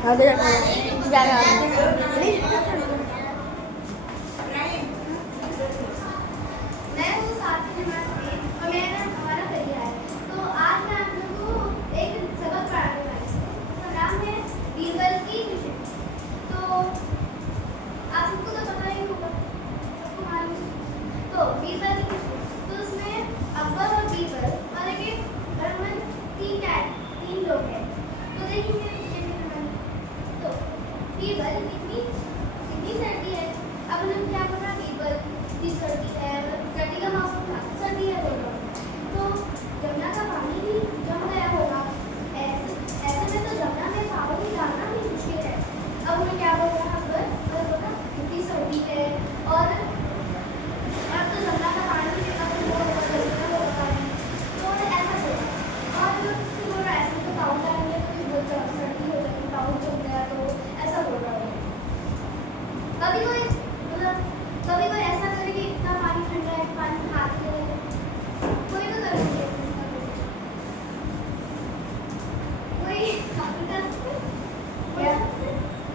Ada jangan. Ini मैं हूँ सातवीं जमात में और मेरा नाम हमारा करिया है। तो आज मैं आप लोगों को एक सबक पढ़ाने वाली हूँ। उसका नाम है बीरबल की खुशी। तो आप सबको तो पता ही होगा, सबको मालूम है। तो बीरबल की खुशी, तो उसमें अकबर और बीरबल और एक घर में तीन लोग हैं। तो देखिए तो बीरबल कितनी सर्दी है। अब हम क्या बोल रहा है, बीरबल की सर्दी है, सर्दी का मौसम था, सर्दी है बोल रहा हूँ। तो जमुना का पानी भी जम गया होगा। ऐसे में तो जमुना में पानी डालना भी मुश्किल है। अब उन्हें क्या बोल रहा है, अकबर बोला कितनी सर्दी है और अब तो जमुना का पानी भी कितना होगा पानी। तो उन्हें ऐसा बोला और फिर बोल रहा है ऐसे तो पाउडर डालेंगे तो फिर बहुत ज़्यादा सर्दी हो जाएगी, पाउडर जम गया तो ऐसा बोल रहा है। कभी कोई ऐसा करे कि इतना पानी ठंडा है, पानी हाथ में ले ले। कोई तो करेंगे, कोई क्या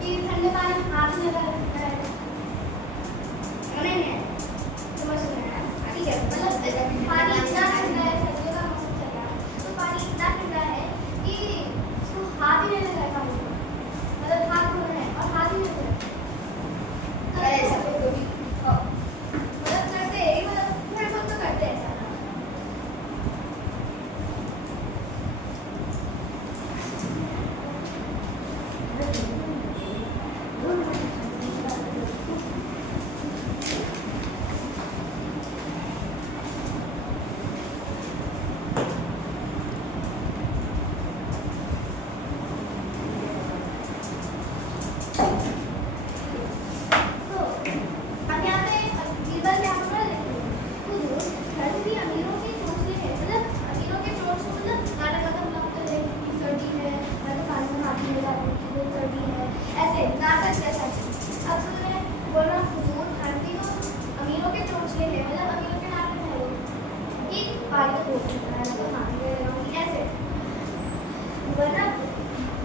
कि ठंडे पानी हाथ में लगा है। नहीं है, समझ में आया? ठीक है, मतलब पानी इतना ठंडा है, सर्दियों का मौसम चल रहा है, तो पानी इतना ठंडा है कि उसको हाथ ही नहीं लगा पानी में। मतलब हाथ धो रहे हैं और हाथ ही नहीं लगा। ऐसा कोई भी मतलब करते हैं, मतलब थोड़ा बहुत तो करते हैं ऐसा।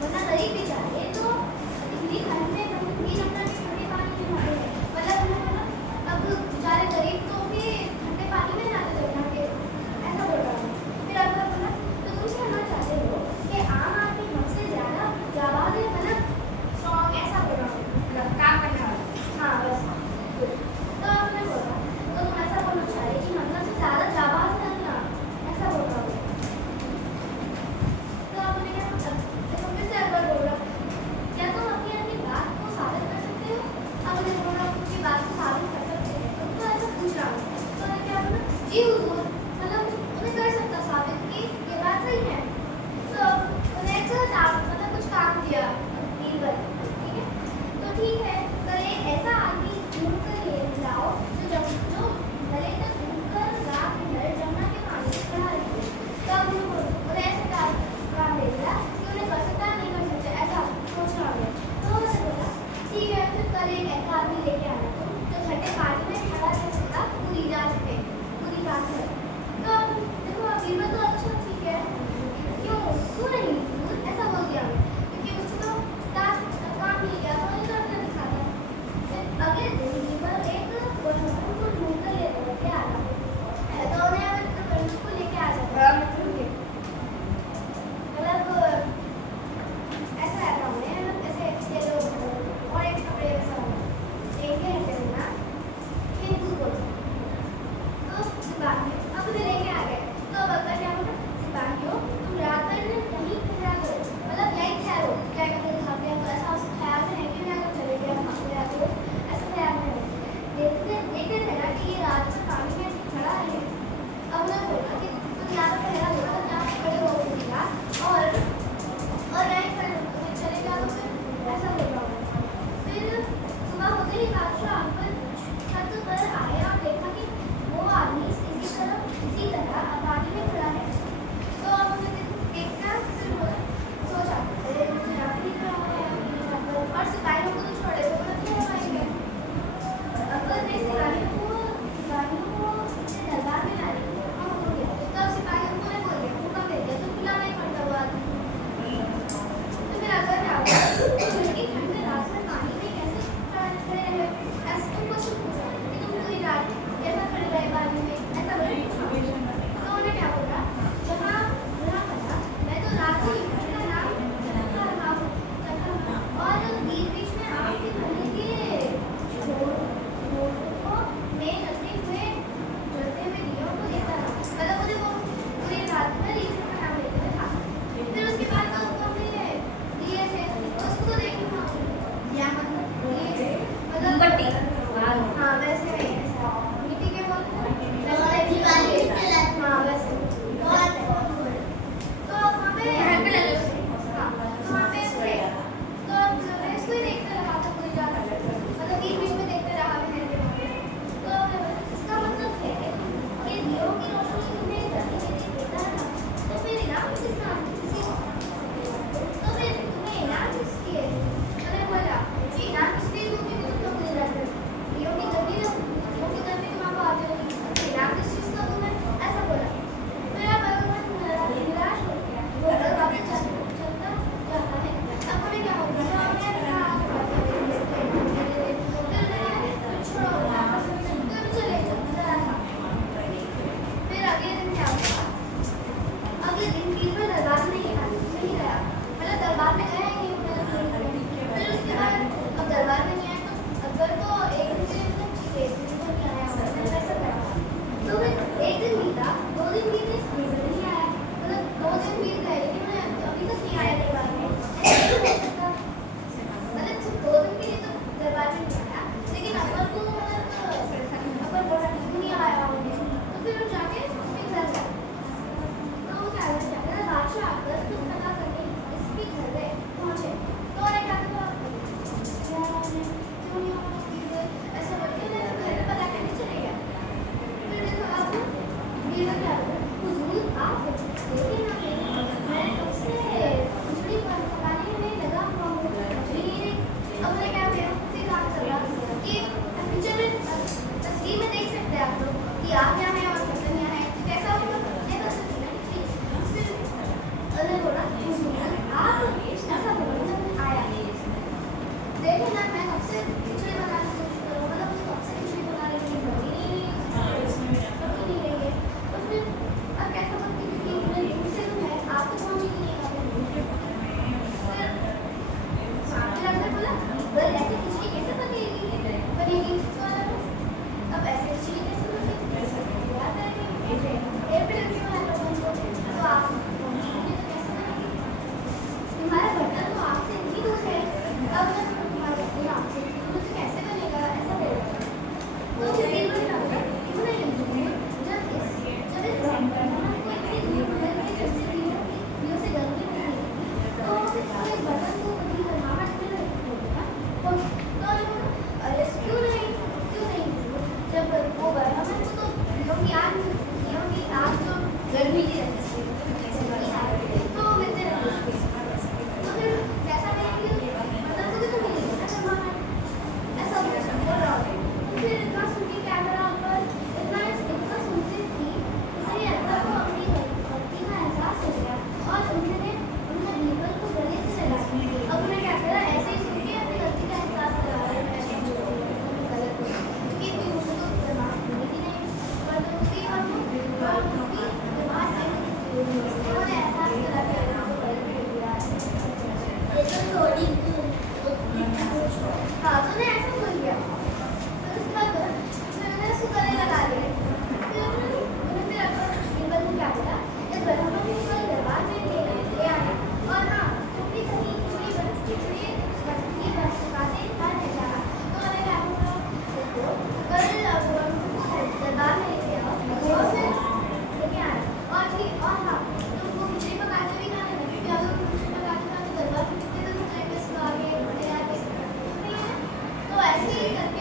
वरना गरीब बेचारे तो इतनी ठंड में दरबार में गए ही नहीं। फिर उसके बाद अब दरबार में नहीं आए तो अकबर तो एक दिन के लिए तो ठीक है, एक दिन तो नहीं आया होगा, ऐसा था। तो फिर एक दिन बीता, 2 दिन बीते, बीते नहीं आया, मतलब 2 दिन बीत गए लेकिन उन्हें अभी तक नहीं आया दरबार में। ऐसा क्यों हो सकता? मतलब सिर्फ 2 दिन के लिए तो दरबार में नहीं आया, लेकिन अकबर को मतलब अकबर बोला नहीं आया होगा, तो फिर वो जाके उसके घर गया। तो वो क्या हुआ, जाकर ना बादशाह आकर कुछ पता करने इसके घर गए, पहुंचे तो उन्हें क्या कहा, क्या उन्हें क्यों नहीं आया बीरबल, ऐसा बोल के उन्हें घर में पता करने चले गया। फिर देखो अब बीरबल क्या बोला, हुजूर आप देखिए ना, मैंने कब से खिचड़ी पकाने में लगा हुआ हूँ, खिचड़ी नहीं रही। अब उन्हें क्या किया, फिर बात कर रहा कि पिक्चर में तस्वीर में देख सकते हैं आप लोग कि आप यहाँ हैं और कैसे यहाँ हैं, तो कैसा होगा, ये तो सकती ना खिचड़ी। फिर उन्हें बोला हुजूर आप ऐसा बोलने आया, देखिए ना मैं कब से खिचड़ी बनाने की कोशिश कर रहा हूँ, मतलब मुझे कब से खिचड़ी बना रही थी, बनी नहीं रही है। तो फिर अब कैसा बनती, क्योंकि मुझे दूर से तो है, आप तो पहुँच ही नहीं है। फिर अकबर बोला बल ऐसे खिचड़ी कैसे बनेगी, तो अब ऐसे खिचड़ी कैसे बनेगी, बात है कि एक भी लड़की वाला लोगों को तो आप पहुँचेंगे तो कैसे बनेगी, तुम्हारा बर्तन तो आपसे इतनी दूर है, अब जब तुम्हारा बर्तन आपसे इतनी दूर से कैसे बनेगा, ऐसा बोला। तो फिर बीरबल क्या बोला, क्यों नहीं जब इस ब्राह्मण को इतनी दूर घर में कैसे दियों से गंदगी नहीं है, तो फिर इस बर्तन को कभी गर्माहट में होगा, तो अरे क्यों नहीं जब वो ब्राह्मण को तो दियों की आग जो गर्मी की रहती है तो मिलते रहते हैं, तो फिर कैसा मिलेगी, मतलब तो मिलेगी ना गर्माहट, ऐसा बोल रहा होता। तो फिर इतना सुन के क्या करा ऊपर, इतना सुनते थी उन्हें अकबर को अपनी गलती का एहसास हो गया और उन्होंने बीरबल को गले से लगा दिया। अब उन्हें क्या करा, ऐसे ही सुन के अपनी गलती का एहसास करा रहे हैं, ऐसे ही गलत हो क्योंकि इतनी मुझे तो दिमाग मिली नहीं, पर तो उसकी और दिमाग नहीं, उन्होंने एहसास करा कि उनको गलत हो गया, ये तो थोड़ी हाँ तो उन्हें ऐसा बोल गया। फिर उसके बाद फिर उन्हें उसको गले लगा दिया। फिर अकबर बीरबल को क्या बोला, जब ब्राह्मण को दरबार में ले आए और हाँ थोड़ी कहीं खिचड़ी पकाते बाहर ले जाना, तो उन्हें क्या बोला, देखो कल दरबार में लेके आओ और फिर लेके आए और ठीक, और हाँ तुमको खिचड़ी पकाते भी खाने में, क्योंकि अगर तुम खिचड़ी पकाते तो दरबार में कितने दिन जाएंगे, इसको आगे बढ़े आगे नहीं है, तो ऐसे ही करके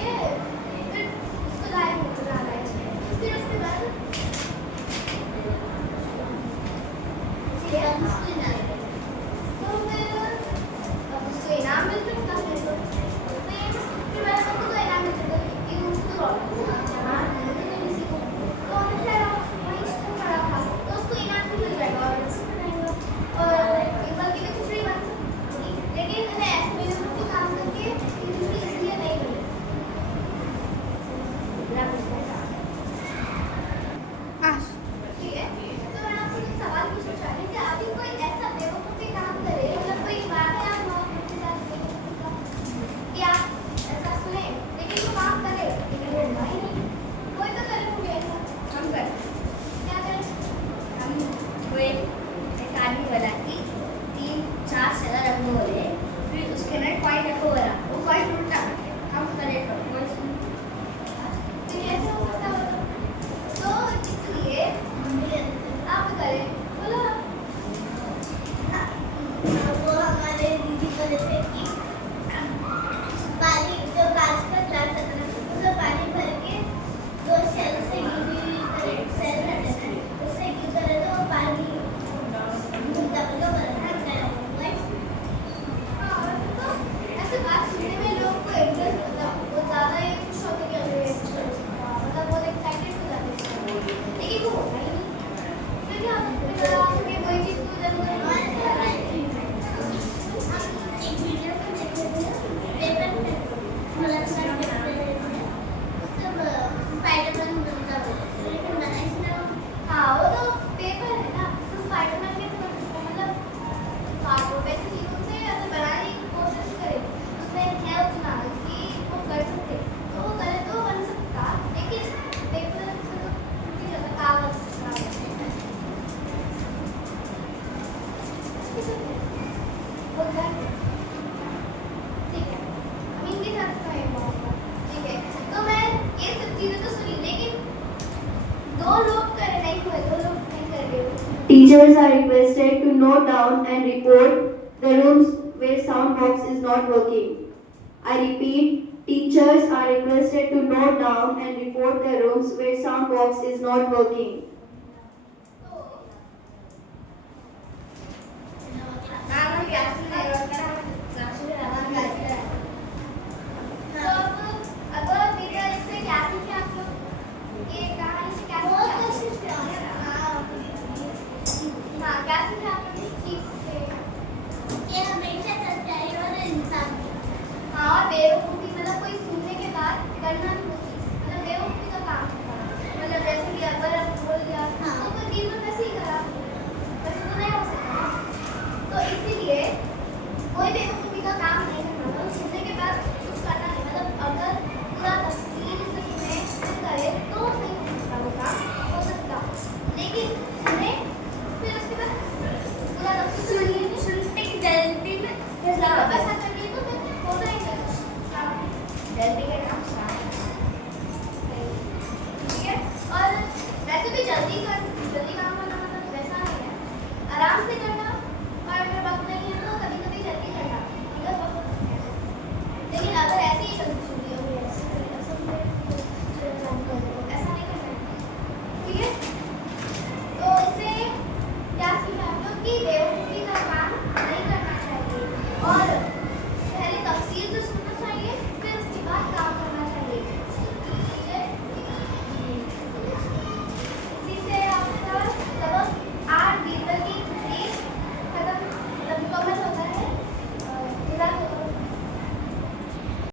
Teachers are requested to note down and report the rooms where sound box is not working. I repeat, teachers are requested to note down and report the rooms where sound box is not working. बेवकूफ़ी मतलब कोई सुनने के बाद करना भी वो चीज़ मतलब बेवकूफ़ी का काम मतलब जैसे कि अगर आप बोल दिया तो कोई दिन में वैसे ही करा वैसे तो नहीं हो सकता तो इसीलिए कोई बेवकूफ़ी का काम नहीं करना मतलब सुनने के बाद कुछ करना नहीं मतलब अगर पूरा तफसील से सुने फिर करे तो नहीं हो सकता वो काम हो सकता लेकिन सुने फिर उसके बाद पूरा तफसील सुनते ही जल्दी में ऐसा करिए तो फिर होता ही नहीं जल्दी का काम स्टार्ट ठीक है और वैसे भी जल्दी काम करना मतलब वैसा नहीं है आराम से करना